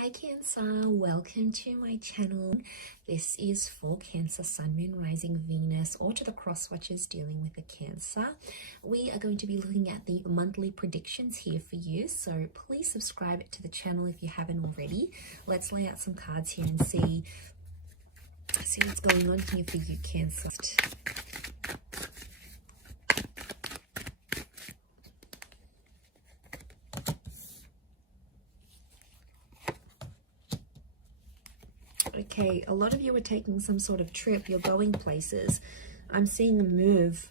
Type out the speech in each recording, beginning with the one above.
Hi Cancer, welcome to my channel. This is for Cancer, Sun, Moon, Rising, Venus, or to the cross watchers dealing with the Cancer. We are going to be looking at the monthly predictions here for you, so please subscribe to the channel if you haven't already. Let's lay out some cards here and see what's going on here for you, Cancer. Okay, a lot of you are taking some sort of trip. You're going places. I'm seeing a move.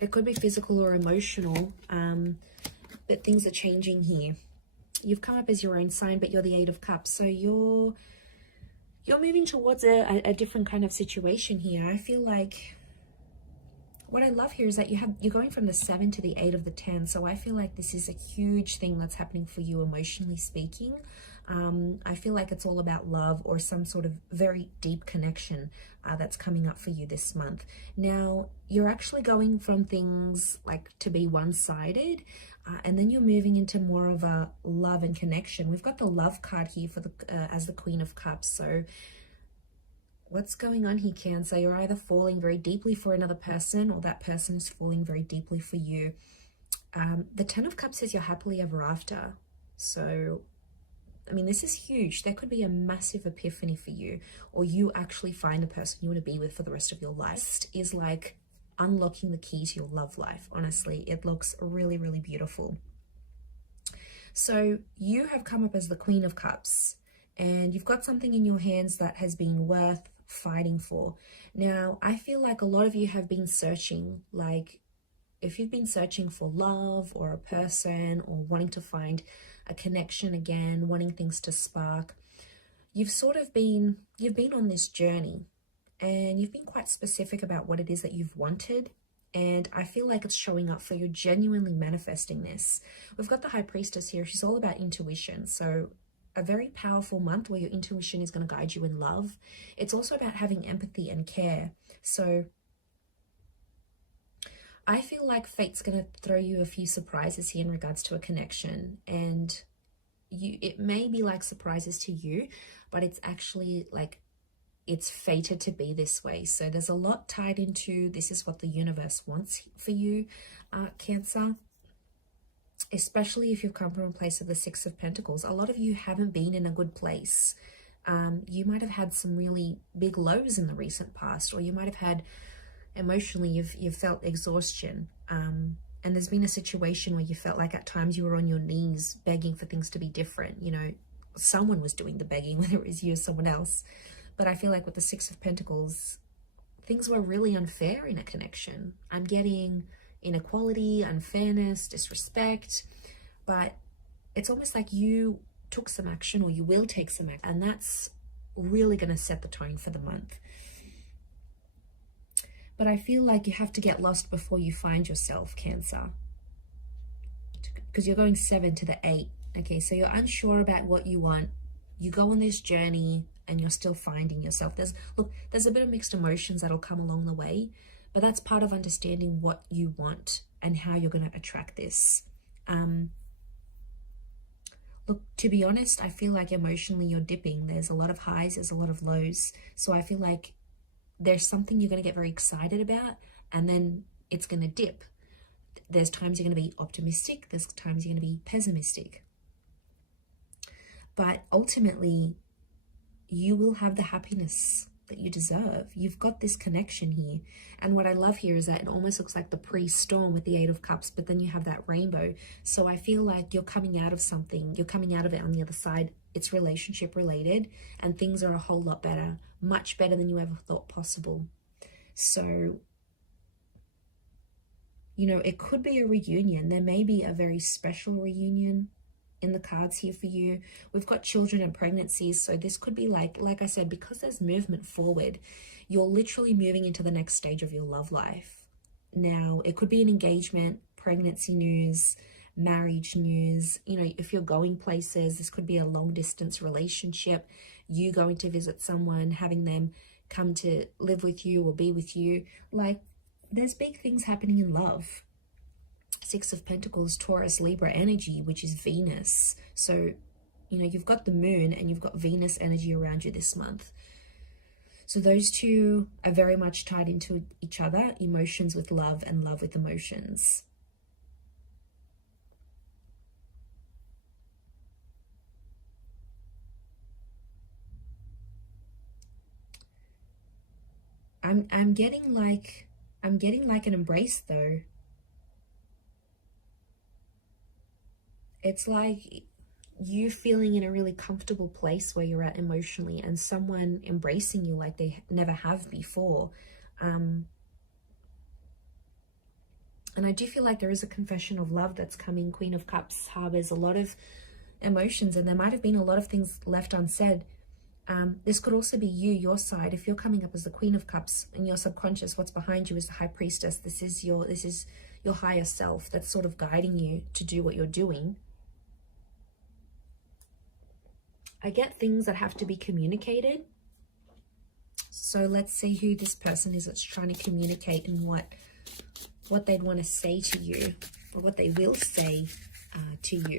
It could be physical or emotional, but things are changing here. You've come up as your own sign, but you're the Eight of Cups. So you're moving towards a different kind of situation here. I feel like what I love here is that you're going from the 7 to the 8 of the 10. So I feel like this is a huge thing that's happening for you emotionally speaking. I feel like it's all about love or some sort of very deep connection that's coming up for you this month. Now, you're actually going from things like to be one-sided, and then you're moving into more of a love and connection. We've got the love card here for the as the Queen of Cups. So what's going on here, Cancer? You're either falling very deeply for another person, or that person is falling very deeply for you. The 10 of Cups says you're happily ever after. So I mean, this is huge. There could be a massive epiphany for you, or you actually find a person you want to be with for the rest of your life. This is like unlocking the key to your love life. Honestly, it looks really, really beautiful. So you have come up as the Queen of Cups, and you've got something in your hands that has been worth fighting for. Now, I feel like a lot of you have been searching, like if you've been searching for love or a person or wanting to find a connection again, wanting things to spark, you've been on this journey, and you've been quite specific about what it is that you've wanted. And I feel like it's showing up for you, genuinely manifesting this. We've got the High Priestess here. She's all about intuition. So a very powerful month where your intuition is going to guide you in love. It's also about having empathy and care. So I feel like fate's going to throw you a few surprises here in regards to a connection, and it may be like surprises to you, but it's actually like it's fated to be this way. So there's a lot tied into this is what the universe wants for you, Cancer, especially if you've come from a place of the Six of Pentacles. A lot of you haven't been in a good place. You might have had some really big lows in the recent past, or you might have had emotionally, you've felt exhaustion, and there's been a situation where you felt like at times you were on your knees begging for things to be different. You know, someone was doing the begging, whether it was you or someone else. But I feel like with the Six of Pentacles, things were really unfair in a connection. I'm getting inequality, unfairness, disrespect, but it's almost like you took some action, or you will take some action, and that's really going to set the tone for the month. But I feel like you have to get lost before you find yourself, Cancer, because you're going 7 to the 8. Okay, so you're unsure about what you want. You go on this journey and you're still finding yourself. There's a bit of mixed emotions that'll come along the way, but that's part of understanding what you want and how you're going to attract this. Look, to be honest, I feel like emotionally you're dipping. There's a lot of highs, there's a lot of lows. So I feel like there's something you're going to get very excited about, and then it's going to dip. There's times you're going to be optimistic, there's times you're going to be pessimistic. But ultimately, you will have the happiness that you deserve. You've got this connection here. And what I love here is that it almost looks like the pre-storm with the Eight of Cups, but then you have that rainbow. So I feel like you're coming out of something, you're coming out of it on the other side. It's relationship related, and things are a whole lot better, much better than you ever thought possible. So, you know, it could be a reunion. There may be a very special reunion in the cards here for you. We've got children and pregnancies. So this could be like I said, because there's movement forward, you're literally moving into the next stage of your love life. Now, it could be an engagement, pregnancy news, marriage news. You know, if you're going places, this could be a long distance relationship, you going to visit someone, having them come to live with you or be with you. Like, there's big things happening in love. Six of Pentacles, Taurus, Libra energy, which is Venus. So You know, you've got the moon and you've got Venus energy around you this month. So those two are very much tied into each other, emotions with love and love with emotions. I'm getting like an embrace though. It's like you feeling in a really comfortable place where you're at emotionally, and someone embracing you like they never have before. And I do feel like there is a confession of love that's coming. Queen of Cups harbors a lot of emotions, and there might have been a lot of things left unsaid. This could also be you, your side. If you're coming up as the Queen of Cups and your subconscious, what's behind you is the High Priestess. This is your higher self that's sort of guiding you to do what you're doing. I get things that have to be communicated. So let's see who this person is that's trying to communicate and what they'd want to say to you, or what they will say to you.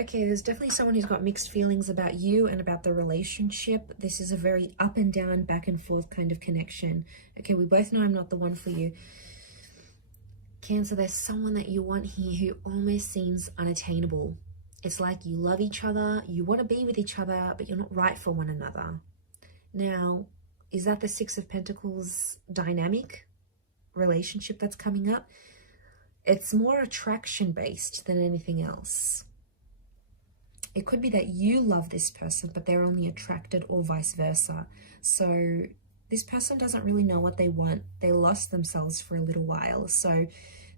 Okay, there's definitely someone who's got mixed feelings about you and about the relationship. This is a very up and down, back and forth kind of connection. Okay, we both know I'm not the one for you. Cancer, there's someone that you want here who almost seems unattainable. It's like you love each other, you want to be with each other, but you're not right for one another. Now, is that the Six of Pentacles dynamic relationship that's coming up? It's more attraction-based than anything else. It could be that you love this person, but they're only attracted, or vice versa. So this person doesn't really know what they want. They lost themselves for a little while. So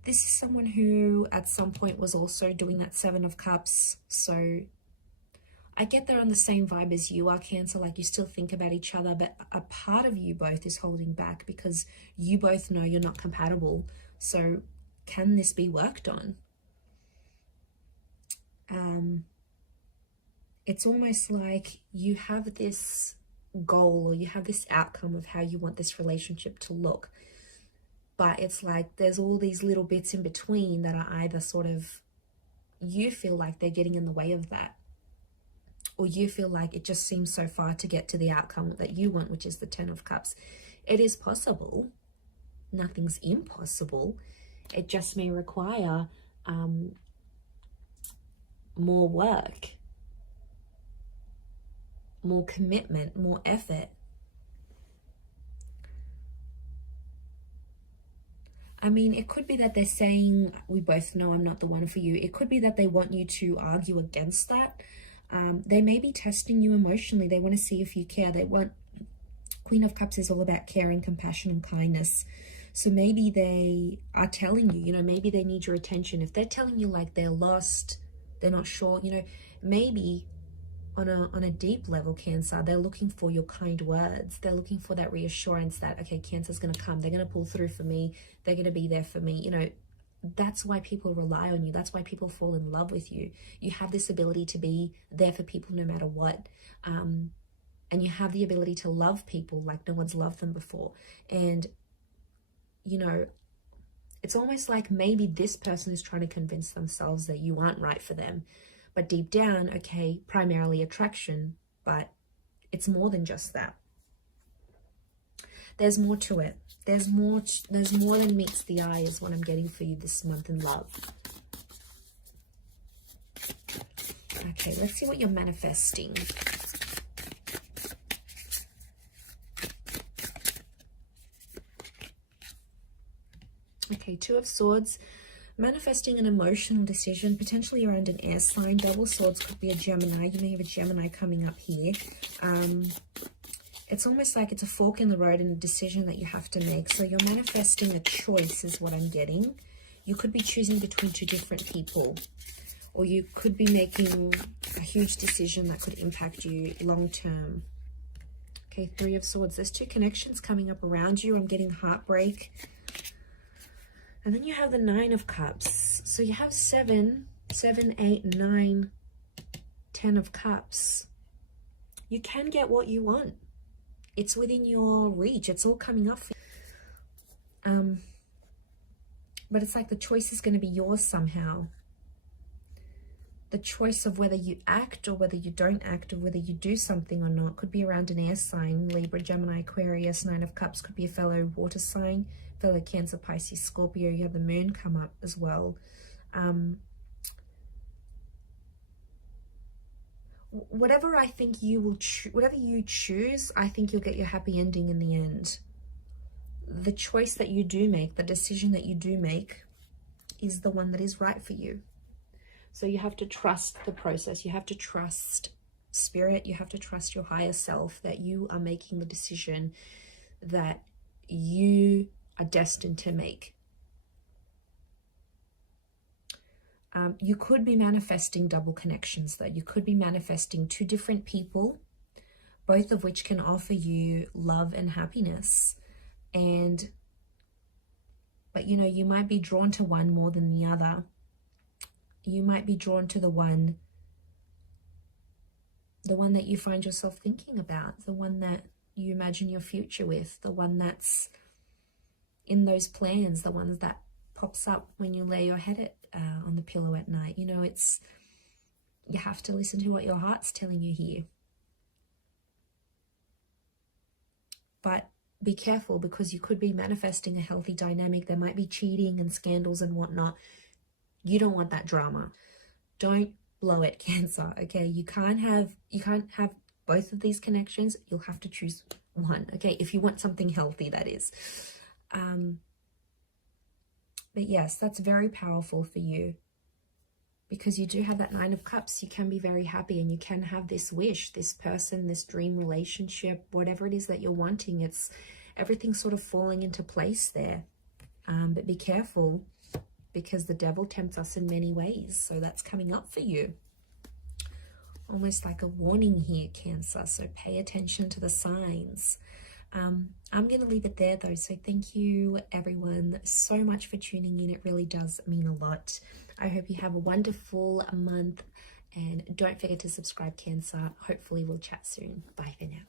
this is someone who at some point was also doing that Seven of Cups. So I get they're on the same vibe as you are, Cancer. Like, you still think about each other, but a part of you both is holding back because you both know you're not compatible. So can this be worked on? It's almost like you have this goal, or you have this outcome of how you want this relationship to look. But it's like there's all these little bits in between that are either sort of, you feel like they're getting in the way of that, or you feel like it just seems so far to get to the outcome that you want, which is the Ten of Cups. It is possible. Nothing's impossible. It just may require more work, more commitment, more effort. I mean, it could be that they're saying, we both know I'm not the one for you. It could be that they want you to argue against that. They may be testing you emotionally. They want to see if you care. Queen of Cups is all about caring, compassion, and kindness. So maybe they are telling you, maybe they need your attention. If they're telling you like they're lost, they're not sure, maybe on a deep level, Cancer, they're looking for your kind words. They're looking for that reassurance that, okay, Cancer's going to come. They're going to pull through for me. They're going to be there for me. That's why people rely on you. That's why people fall in love with you. You have this ability to be there for people no matter what. And you have the ability to love people like no one's loved them before. And, it's almost like maybe this person is trying to convince themselves that you aren't right for them. But deep down, okay, primarily attraction, but it's more than just that. There's more to it. There's more than meets the eye is what I'm getting for you this month in love. Okay, let's see what you're manifesting. Okay, Two of Swords. Manifesting an emotional decision, potentially around an air sign. Double Swords could be a Gemini. You may have a Gemini coming up here. It's almost like it's a fork in the road and a decision that you have to make. So you're manifesting a choice is what I'm getting. You could be choosing between two different people, or you could be making a huge decision that could impact you long term. Okay, Three of Swords. There's two connections coming up around you. I'm getting heartbreak. And then you have the Nine of Cups. So you have 7, 8, 9, 10 of Cups. You can get what you want. It's within your reach. It's all coming up for you. But it's like the choice is going to be yours somehow. The choice of whether you act or whether you don't act, or whether you do something or not, could be around an air sign. Libra, Gemini, Aquarius. Nine of Cups could be a fellow water sign, fellow Cancer, Pisces, Scorpio. You have the moon come up as well. Whatever I think you will whatever you choose, I think you'll get your happy ending in the end. The choice that you do make, the decision that you do make, is the one that is right for you. So you have to trust the process. You have to trust spirit. You have to trust your higher self that you are making the decision that you are destined to make. You could be manifesting double connections, though. You could be manifesting two different people, both of which can offer you love and happiness. But you know, you might be drawn to one more than the other. You might be drawn to the one that you find yourself thinking about, the one that you imagine your future with, the one that's in those plans, the ones that pops up when you lay your head on the pillow at night. You know, you have to listen to what your heart's telling you here. But be careful, because you could be manifesting a healthy dynamic. There might be cheating and scandals and whatnot. You don't want that drama. Don't blow it, Cancer. Okay, you can't have both of these connections. You'll have to choose one. Okay, if you want something healthy, that is. But yes, that's very powerful for you, because you do have that Nine of Cups. You can be very happy, and you can have this wish, this person, this dream relationship, whatever it is that you're wanting. It's everything sort of falling into place there. But be careful, because the devil tempts us in many ways. So that's coming up for you. Almost like a warning here, Cancer. So pay attention to the signs. I'm going to leave it there, though. So thank you, everyone, so much for tuning in. It really does mean a lot. I hope you have a wonderful month. And don't forget to subscribe, Cancer. Hopefully we'll chat soon. Bye for now.